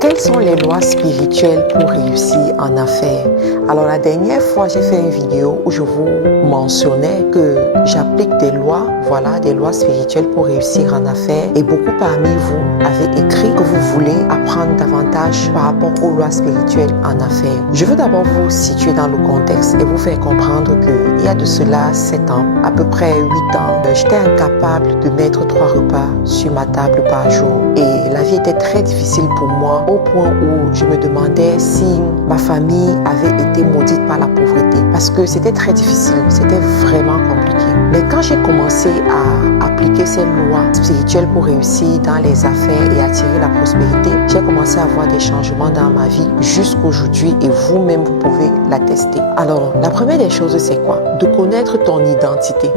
Quelles sont les lois spirituelles pour réussir en affaires? Alors la dernière fois, j'ai fait une vidéo où je vous mentionnais que j'applique des lois, voilà, des lois spirituelles pour réussir en affaires. Et beaucoup parmi vous avez écrit que vous voulez apprendre davantage par rapport aux lois spirituelles en affaires. Je veux d'abord vous situer dans le contexte et vous faire comprendre qu'il y a de cela 7 ans, à peu près 8 ans, j'étais incapable de mettre 3 repas sur ma table par jour. Et la vie était très difficile pour moi, au point où je me demandais si ma famille avait été maudite par la pauvreté. Parce que c'était très difficile, c'était vraiment compliqué. Mais quand j'ai commencé à appliquer ces lois spirituelles pour réussir dans les affaires et attirer la prospérité, j'ai commencé à voir des changements dans ma vie jusqu'aujourd'hui et vous-même, vous pouvez l'attester. Alors, la première des choses, c'est quoi? De connaître ton identité,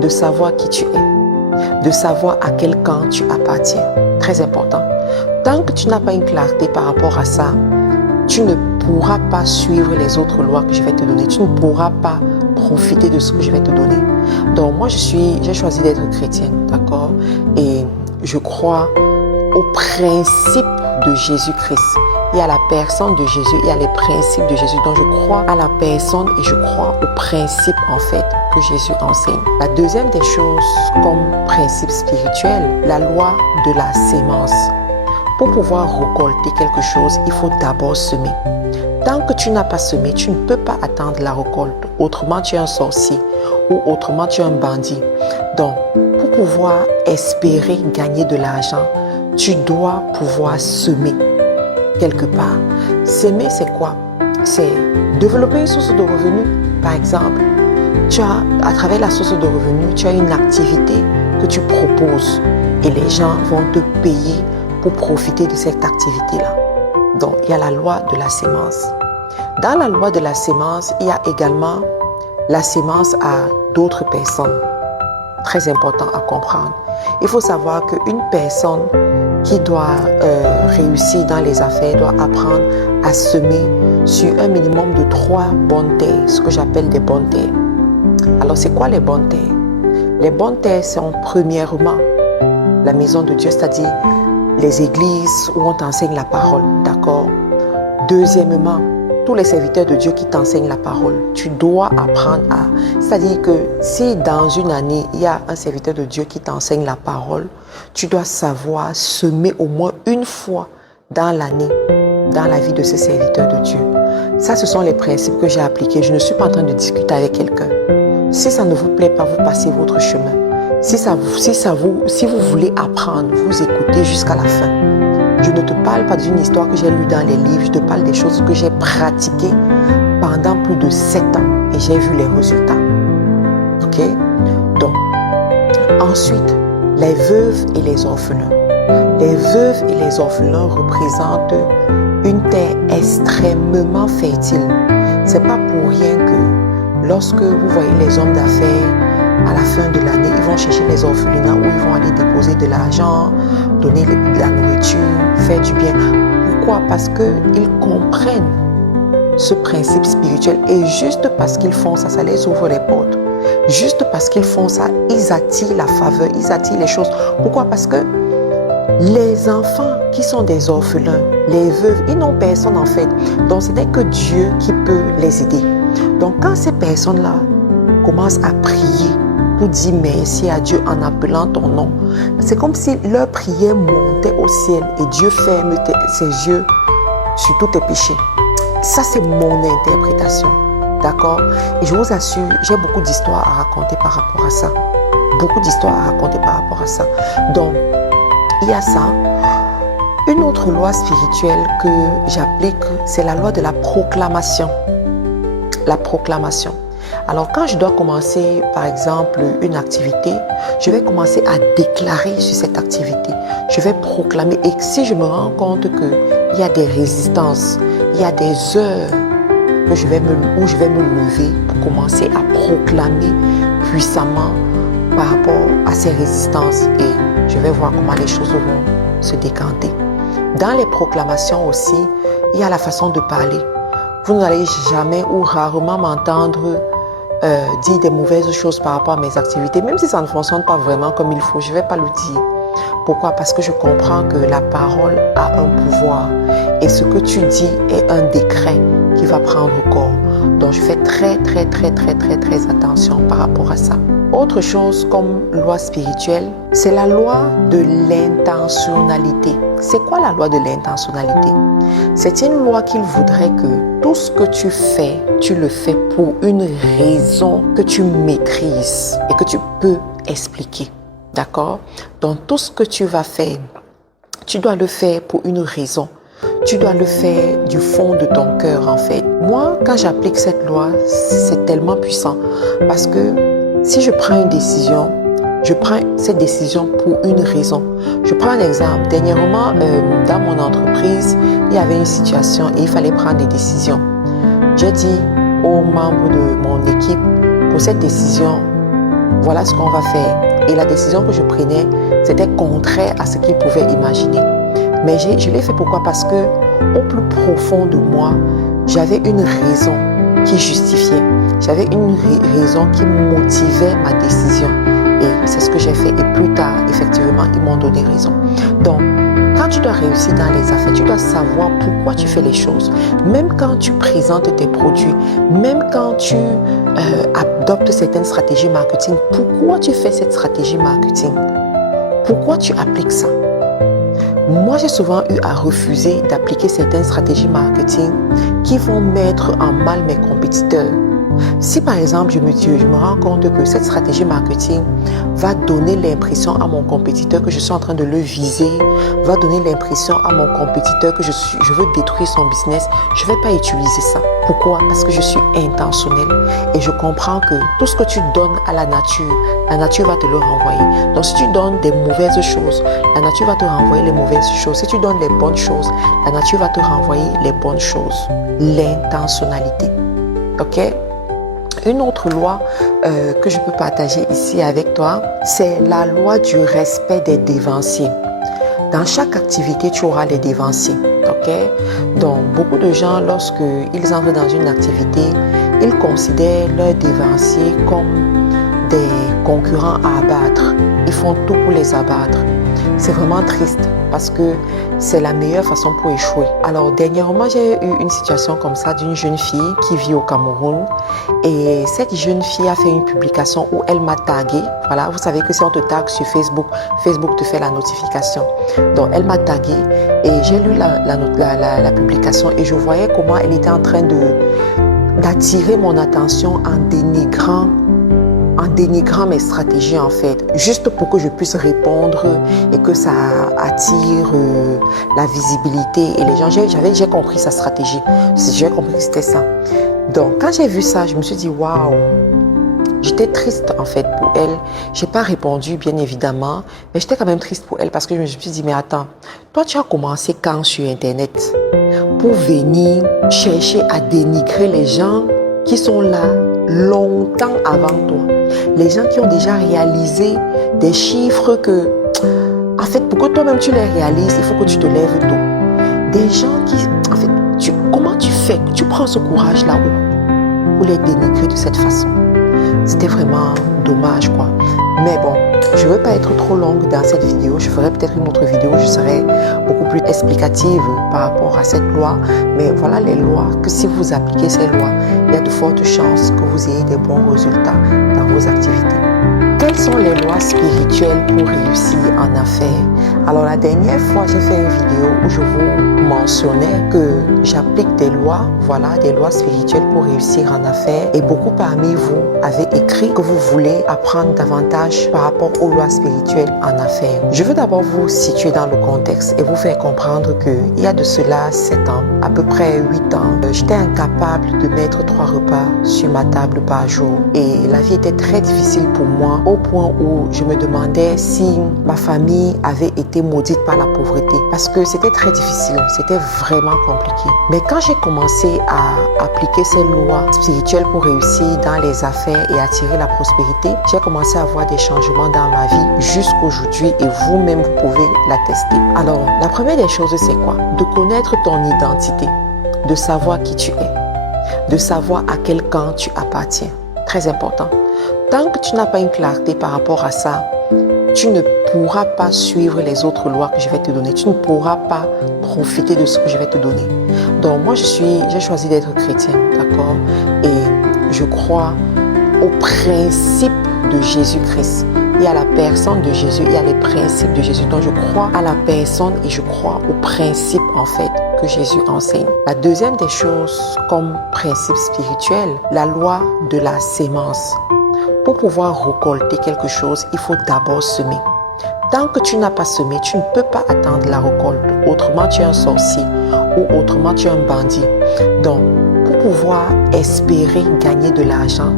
de savoir qui tu es, de savoir à quel camp tu appartiens. Très important. Tant que tu n'as pas une clarté par rapport à ça, tu ne pourras pas suivre les autres lois que je vais te donner. Tu ne pourras pas profiter de ce que je vais te donner. Donc moi, j'ai choisi d'être chrétienne, d'accord? Et je crois au principe de Jésus-Christ. Il y a la personne de Jésus, il y a les principes de Jésus. Donc je crois à la personne et je crois aux principes en fait que Jésus enseigne. La deuxième des choses comme principe spirituel, la loi de la sémence. Pour pouvoir récolter quelque chose, il faut d'abord semer. Tant que tu n'as pas semé, tu ne peux pas attendre la récolte. Autrement, tu es un sorcier ou autrement, tu es un bandit. Donc, pour pouvoir espérer gagner de l'argent, tu dois pouvoir semer quelque part. Semer, c'est quoi? C'est développer une source de revenus. Par exemple, à travers la source de revenus, tu as une activité que tu proposes et les gens vont te payer pour profiter de cette activité-là. Donc, il y a la loi de la sémence. Dans la loi de la sémence, il y a également la sémence à d'autres personnes. Très important à comprendre. Il faut savoir qu'une personne qui doit réussir dans les affaires doit apprendre à semer sur un minimum de 3 bonnes terres, ce que j'appelle des bonnes terres. Alors, c'est quoi les bonnes terres? Les bonnes terres sont premièrement la maison de Dieu, c'est-à-dire les églises où on t'enseigne la parole, d'accord? Deuxièmement, tous les serviteurs de Dieu qui t'enseignent la parole, tu dois apprendre à... C'est-à-dire que si dans une année, il y a un serviteur de Dieu qui t'enseigne la parole, tu dois savoir semer au moins une fois dans l'année, dans la vie de ce serviteur de Dieu. Ça, ce sont les principes que j'ai appliqués. Je ne suis pas en train de discuter avec quelqu'un. Si ça ne vous plaît pas, vous passez votre chemin. Si vous voulez apprendre, vous écoutez jusqu'à la fin. Je ne te parle pas d'une histoire que j'ai lue dans les livres, je te parle des choses que j'ai pratiquées pendant plus de 7 ans et j'ai vu les résultats. Ok? Donc, ensuite, les veuves et les orphelins. Les veuves et les orphelins représentent une terre extrêmement fertile. C'est pas pour rien que lorsque vous voyez les hommes d'affaires, à la fin de l'année, ils vont chercher les orphelinats où ils vont aller déposer de l'argent, donner de la nourriture, faire du bien. Pourquoi? Parce qu'ils comprennent ce principe spirituel et juste parce qu'ils font ça, ça les ouvre les portes. Juste parce qu'ils font ça, ils attirent la faveur, ils attirent les choses. Pourquoi? Parce que les enfants qui sont des orphelins, les veuves, ils n'ont personne en fait. Donc ce n'est que Dieu qui peut les aider. Donc quand ces personnes-là commencent à prier, pour dire merci à Dieu en appelant ton nom. C'est comme si leur prière montait au ciel et Dieu ferme ses yeux sur tous tes péchés. Ça, c'est mon interprétation. D'accord? Et je vous assure, j'ai beaucoup d'histoires à raconter par rapport à ça. Beaucoup d'histoires à raconter par rapport à ça. Donc, il y a ça. Une autre loi spirituelle que j'applique, c'est la loi de la proclamation. La proclamation. Alors, quand je dois commencer, par exemple, une activité, je vais commencer à déclarer sur cette activité. Je vais proclamer. Et si je me rends compte qu'il y a des résistances, il y a des heures où je vais me lever pour commencer à proclamer puissamment par rapport à ces résistances. Et je vais voir comment les choses vont se décanter. Dans les proclamations aussi, il y a la façon de parler. Vous n'allez jamais ou rarement m'entendre dire des mauvaises choses par rapport à mes activités, même si ça ne fonctionne pas vraiment comme il faut, je ne vais pas le dire. Pourquoi? Parce que je comprends que la parole a un pouvoir et ce que tu dis est un décret qui va prendre corps. Donc je fais très attention par rapport à ça. Autre chose comme loi spirituelle, c'est la loi de l'intentionnalité. C'est quoi la loi de l'intentionnalité? C'est une loi qu'il voudrait que tout ce que tu fais, tu le fais pour une raison que tu maîtrises et que tu peux expliquer. D'accord? Donc tout ce que tu vas faire, tu dois le faire pour une raison. Tu dois le faire du fond de ton cœur en fait. Moi, quand j'applique cette loi, c'est tellement puissant parce que si je prends une décision, je prends cette décision pour une raison. Je prends un exemple. Dernièrement, dans mon entreprise, il y avait une situation et il fallait prendre des décisions. J'ai dit aux membres de mon équipe, pour cette décision, voilà ce qu'on va faire. Et la décision que je prenais, c'était contraire à ce qu'ils pouvaient imaginer. Mais je l'ai fait pourquoi? Parce que au plus profond de moi, j'avais une raison qui justifiait. J'avais une raison qui motivait ma décision. Et c'est ce que j'ai fait. Et plus tard, effectivement, ils m'ont donné raison. Donc, quand tu dois réussir dans les affaires, tu dois savoir pourquoi tu fais les choses. Même quand tu présentes tes produits, même quand tu adoptes certaines stratégies marketing, pourquoi tu fais cette stratégie marketing? Pourquoi tu appliques ça? Moi, j'ai souvent eu à refuser d'appliquer certaines stratégies marketing qui vont mettre en mal mes compétiteurs. Si par exemple, je me rends compte que cette stratégie marketing va donner l'impression à mon compétiteur que je suis en train de le viser, va donner l'impression à mon compétiteur que je veux détruire son business, je ne vais pas utiliser ça. Pourquoi? Parce que je suis intentionnelle et je comprends que tout ce que tu donnes à la nature va te le renvoyer. Donc si tu donnes des mauvaises choses, la nature va te renvoyer les mauvaises choses. Si tu donnes les bonnes choses, la nature va te renvoyer les bonnes choses. L'intentionnalité. Ok? Une autre loi que je peux partager ici avec toi, c'est la loi du respect des dévanciers. Dans chaque activité, tu auras les dévanciers. Okay? Donc, beaucoup de gens, lorsqu'ils entrent dans une activité, ils considèrent leurs dévanciers comme des concurrents à abattre. Ils font tout pour les abattre. C'est vraiment triste parce que c'est la meilleure façon pour échouer. Alors, dernièrement, j'ai eu une situation comme ça d'une jeune fille qui vit au Cameroun. Et cette jeune fille a fait une publication où elle m'a tagué. Voilà, vous savez que si on te tague sur Facebook, Facebook te fait la notification. Donc, elle m'a tagué et j'ai lu la publication et je voyais comment elle était en train d'attirer mon attention en dénigrant mes stratégies en fait, juste pour que je puisse répondre et que ça attire la visibilité et les gens. J'ai compris sa stratégie, j'ai compris que c'était ça. Donc quand j'ai vu ça, je me suis dit waouh, j'étais triste en fait pour elle. J'ai pas répondu bien évidemment, mais j'étais quand même triste pour elle parce que je me suis dit mais attends, toi tu as commencé quand sur internet pour venir chercher à dénigrer les gens qui sont là longtemps avant toi. Les gens qui ont déjà réalisé des chiffres que, en fait, pour que toi-même tu les réalises, il faut que tu te lèves tôt. Des gens qui, en fait, comment tu fais? Tu prends ce courage-là où? Pour les dénigrer de cette façon. C'était vraiment dommage, quoi. Mais bon, je ne veux pas être trop longue dans cette vidéo. Je ferai peut-être une autre vidéo où je serai beaucoup plus explicative par rapport à cette loi. Mais voilà les lois, que si vous appliquez ces lois, il y a de fortes chances que vous ayez des bons résultats dans vos activités. Quelles sont les lois spirituelles pour réussir en affaires? Alors la dernière fois, j'ai fait une vidéo où je vous mentionnais que j'applique des lois, voilà, des lois spirituelles pour réussir en affaires. Et beaucoup parmi vous avez écrit que vous voulez apprendre davantage par rapport aux lois spirituelles en affaires. Je veux d'abord vous situer dans le contexte et vous faire comprendre qu'il y a de cela 7 ans, à peu près 8 ans, j'étais incapable de mettre 3 repas sur ma table par jour. Et la vie était très difficile pour moi, au point où je me demandais si ma famille avait été maudite par la pauvreté. Parce que c'était très difficile, c'était vraiment compliqué. Mais quand j'ai commencé à appliquer ces lois spirituelles pour réussir dans les affaires et attirer la prospérité, j'ai commencé à voir des changements dans ma vie jusqu'aujourd'hui et vous-même, vous pouvez l'attester. Alors, la première des choses, c'est quoi? De connaître ton identité, de savoir qui tu es, de savoir à quel camp tu appartiens. Très important. Tant que tu n'as pas une clarté par rapport à ça, tu ne pourras pas suivre les autres lois que je vais te donner. Tu ne pourras pas profiter de ce que je vais te donner. Donc moi, j'ai choisi d'être chrétienne, d'accord? Et je crois au principe de Jésus-Christ. Il y a la personne de Jésus, il y a les principes de Jésus. Donc je crois à la personne et je crois aux principes en fait que Jésus enseigne. La deuxième des choses comme principe spirituel, la loi de la sémence. Pour pouvoir récolter quelque chose, il faut d'abord semer. Tant que tu n'as pas semé, tu ne peux pas attendre la récolte. Autrement, tu es un sorcier ou autrement, tu es un bandit. Donc, pour pouvoir espérer gagner de l'argent,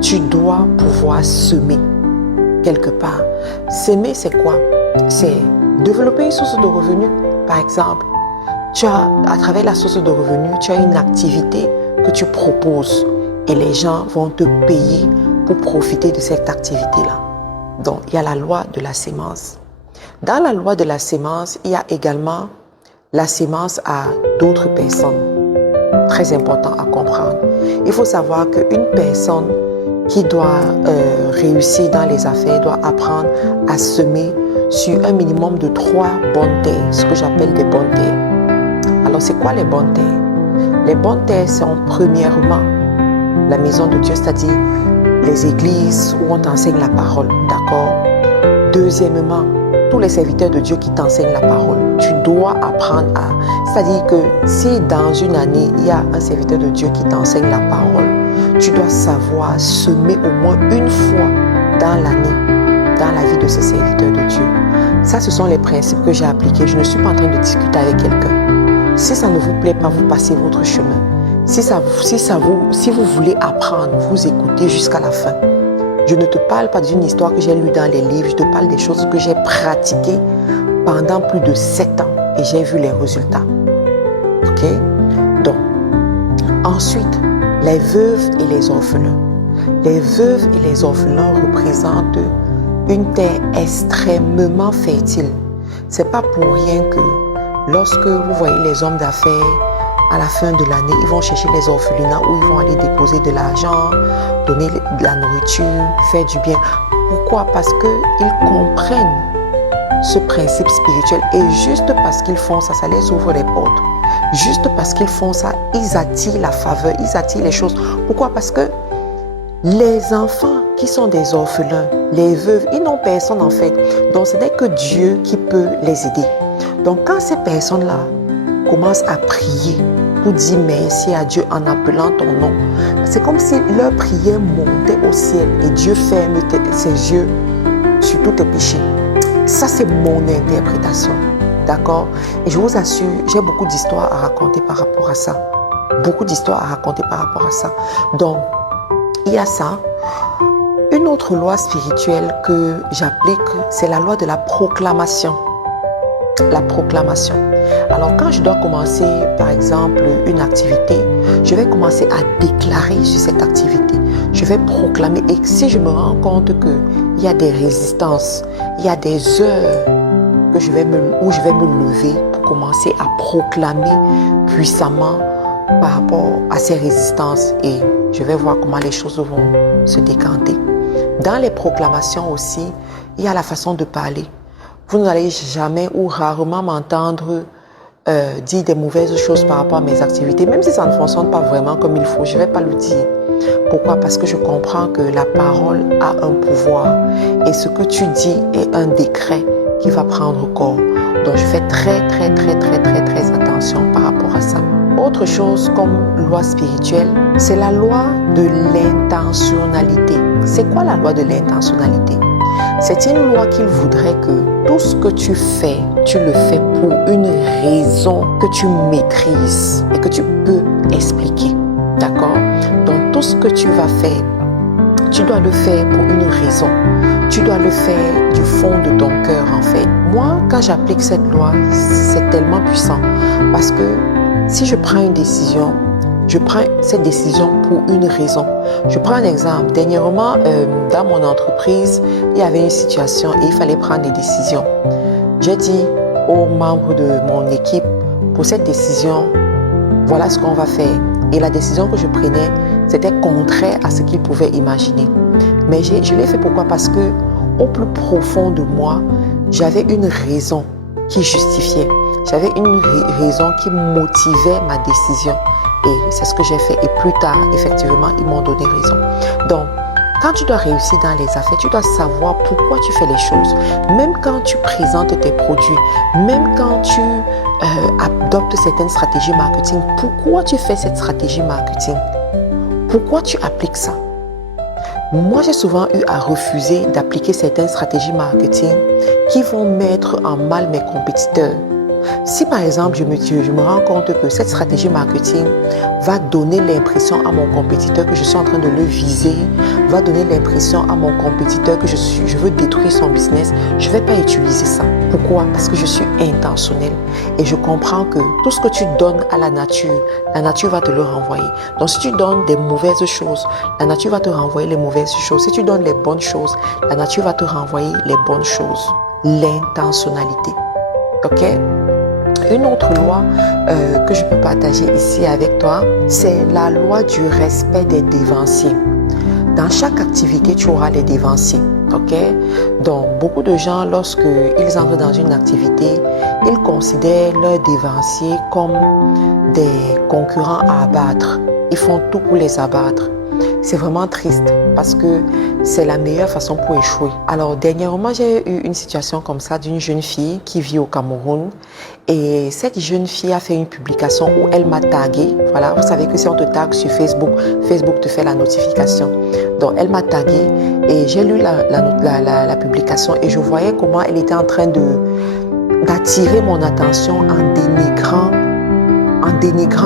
tu dois pouvoir semer quelque part. Semer, c'est quoi? C'est développer une source de revenus. Par exemple, à travers la source de revenus, tu as une activité que tu proposes et les gens vont te payer pour profiter de cette activité-là. Donc, il y a la loi de la sémence. Dans la loi de la sémence, il y a également la sémence à d'autres personnes. Très important à comprendre. Il faut savoir qu'une personne qui doit réussir dans les affaires doit apprendre à semer sur un minimum de 3 bonnes terres, ce que j'appelle des bonnes terres. Alors, c'est quoi les bonnes terres? Les bonnes terres sont premièrement la maison de Dieu, c'est-à-dire les églises où on t'enseigne la parole, d'accord? Deuxièmement, tous les serviteurs de Dieu qui t'enseignent la parole, tu dois apprendre à... C'est-à-dire que si dans une année, il y a un serviteur de Dieu qui t'enseigne la parole, tu dois savoir semer au moins une fois dans l'année, dans la vie de ce serviteur de Dieu. Ça, ce sont les principes que j'ai appliqués. Je ne suis pas en train de discuter avec quelqu'un. Si ça ne vous plaît pas, vous passez votre chemin. Si vous voulez apprendre, vous écoutez jusqu'à la fin. Je ne te parle pas d'une histoire que j'ai lue dans les livres, je te parle des choses que j'ai pratiquées pendant plus de 7 ans et j'ai vu les résultats. Ok? Donc, ensuite, les veuves et les orphelins. Les veuves et les orphelins représentent une terre extrêmement fertile. C'est pas pour rien que lorsque vous voyez les hommes d'affaires, à la fin de l'année, ils vont chercher les orphelinats où ils vont aller déposer de l'argent, donner de la nourriture, faire du bien. Pourquoi? Parce qu'ils comprennent ce principe spirituel et juste parce qu'ils font ça, ça les ouvre les portes. Juste parce qu'ils font ça, ils attirent la faveur, ils attirent les choses. Pourquoi? Parce que les enfants qui sont des orphelins, les veuves, ils n'ont personne en fait. Donc ce n'est que Dieu qui peut les aider. Donc quand ces personnes-là commencent à prier pour dire merci à Dieu en appelant ton nom, c'est comme si leur prière montait au ciel et Dieu ferme ses yeux sur tous tes péchés. Ça, c'est mon interprétation. D'accord? Et je vous assure, j'ai beaucoup d'histoires à raconter par rapport à ça. Beaucoup d'histoires à raconter par rapport à ça. Donc, il y a ça. Une autre loi spirituelle que j'applique, c'est la loi de la proclamation. La proclamation. Alors, quand je dois commencer, par exemple, une activité, je vais commencer à déclarer sur cette activité. Je vais proclamer. Et si je me rends compte qu'il y a des résistances, il y a des heures où je vais me lever pour commencer à proclamer puissamment par rapport à ces résistances. Et je vais voir comment les choses vont se décanter. Dans les proclamations aussi, il y a la façon de parler. Vous n'allez jamais ou rarement m'entendre dire des mauvaises choses par rapport à mes activités. Même si ça ne fonctionne pas vraiment comme il faut, je ne vais pas le dire. Pourquoi? Parce que je comprends que la parole a un pouvoir. Et ce que tu dis est un décret qui va prendre corps. Donc je fais très attention par rapport à ça. Autre chose comme loi spirituelle, c'est la loi de l'intentionnalité. C'est quoi la loi de l'intentionnalité? C'est une loi qu'il voudrait que tout ce que tu fais, tu le fais pour une raison que tu maîtrises et que tu peux expliquer. D'accord? Donc tout ce que tu vas faire, tu dois le faire pour une raison. Tu dois le faire du fond de ton cœur en fait. Moi, quand j'applique cette loi, c'est tellement puissant parce que si je prends une décision, je prends cette décision pour une raison. Je prends un exemple. Dernièrement, dans mon entreprise, il y avait une situation et il fallait prendre des décisions. J'ai dit aux membres de mon équipe, pour cette décision, voilà ce qu'on va faire. Et la décision que je prenais, c'était contraire à ce qu'ils pouvaient imaginer. Mais je l'ai fait pourquoi? Parce que au plus profond de moi, j'avais une raison qui justifiait. J'avais une raison qui motivait ma décision. Et c'est ce que j'ai fait. Et plus tard, effectivement, ils m'ont donné raison. Donc, quand tu dois réussir dans les affaires, tu dois savoir pourquoi tu fais les choses. Même quand tu présentes tes produits, même quand tu adoptes certaines stratégies marketing, pourquoi tu fais cette stratégie marketing? Pourquoi tu appliques ça? Moi, j'ai souvent eu à refuser d'appliquer certaines stratégies marketing qui vont mettre en mal mes compétiteurs. Si par exemple, je me rends compte que cette stratégie marketing va donner l'impression à mon compétiteur que je suis en train de le viser, va donner l'impression à mon compétiteur que je veux détruire son business, je ne vais pas utiliser ça. Pourquoi? Parce que je suis intentionnelle et je comprends que tout ce que tu donnes à la nature va te le renvoyer. Donc si tu donnes des mauvaises choses, la nature va te renvoyer les mauvaises choses. Si tu donnes les bonnes choses, la nature va te renvoyer les bonnes choses. L'intentionnalité. Ok? Une autre loi que je peux partager ici avec toi, c'est la loi du respect des dévanciers. Dans chaque activité, tu auras les dévanciers. Ok? Donc, beaucoup de gens, lorsqu'ils entrent dans une activité, ils considèrent leurs dévanciers comme des concurrents à abattre. Ils font tout pour les abattre. C'est vraiment triste parce que c'est la meilleure façon pour échouer. Alors, dernièrement, j'ai eu une situation comme ça d'une jeune fille qui vit au Cameroun. Et cette jeune fille a fait une publication où elle m'a tagué. Voilà, vous savez que si on te tague sur Facebook, Facebook te fait la notification. Donc, elle m'a tagué et j'ai lu la publication et je voyais comment elle était en train d'attirer mon attention en dénigrant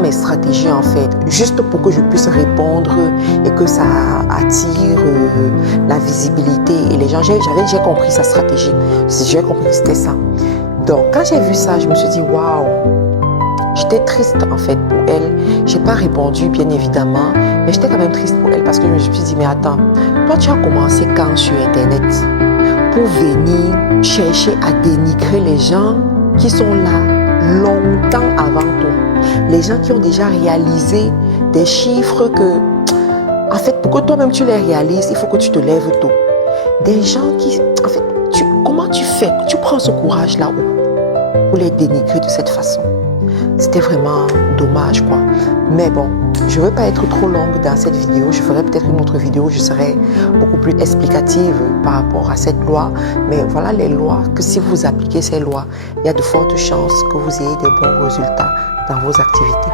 mes stratégies en fait, juste pour que je puisse répondre et que ça attire la visibilité et les gens. J'ai compris sa stratégie, j'ai compris que c'était ça. Donc quand j'ai vu ça, je me suis dit waouh, j'étais triste en fait pour elle. J'ai pas répondu bien évidemment, mais j'étais quand même triste pour elle parce que je me suis dit mais attends, toi tu as commencé quand sur internet pour venir chercher à dénigrer les gens qui sont là longtemps avant toi. Les gens qui ont déjà réalisé des chiffres que, en fait, pour que toi-même tu les réalises, il faut que tu te lèves tôt. Des gens qui, en fait, comment tu fais? Tu prends ce courage là-haut pour les dénigrer de cette façon. C'était vraiment dommage, quoi. Mais bon, je ne veux pas être trop longue dans cette vidéo. Je ferai peut-être une autre vidéo où je serai beaucoup plus explicative par rapport à cette loi. Mais voilà les lois, que si vous appliquez ces lois, il y a de fortes chances que vous ayez des bons résultats dans vos activités.